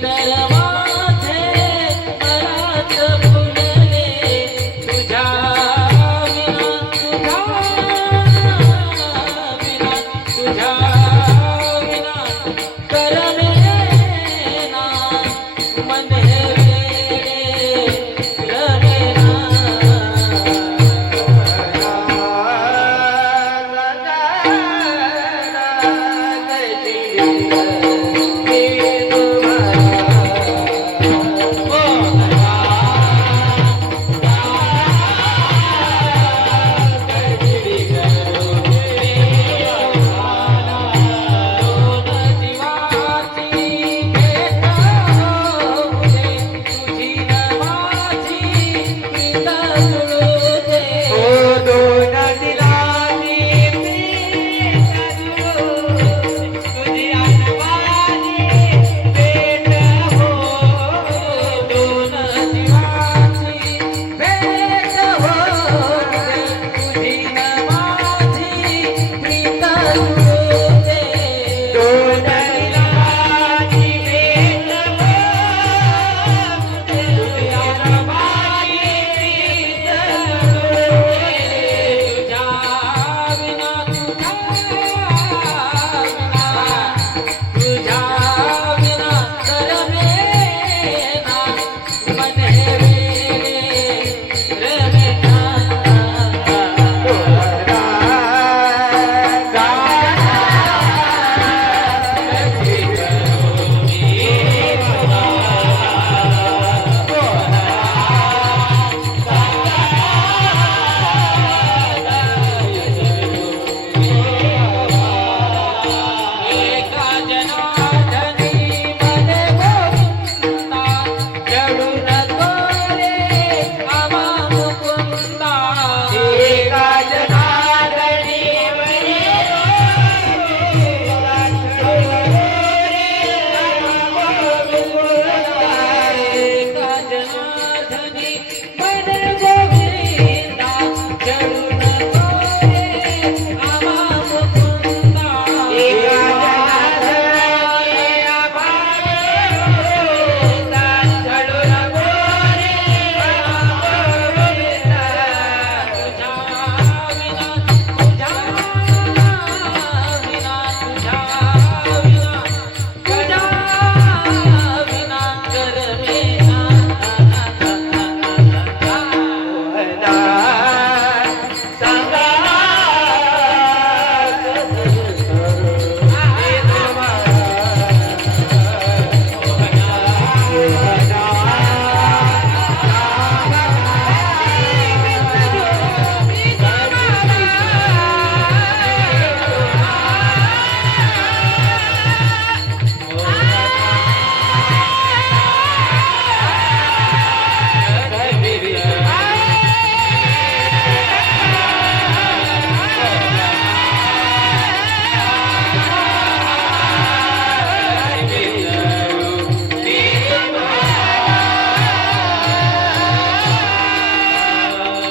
Bella. Thank you.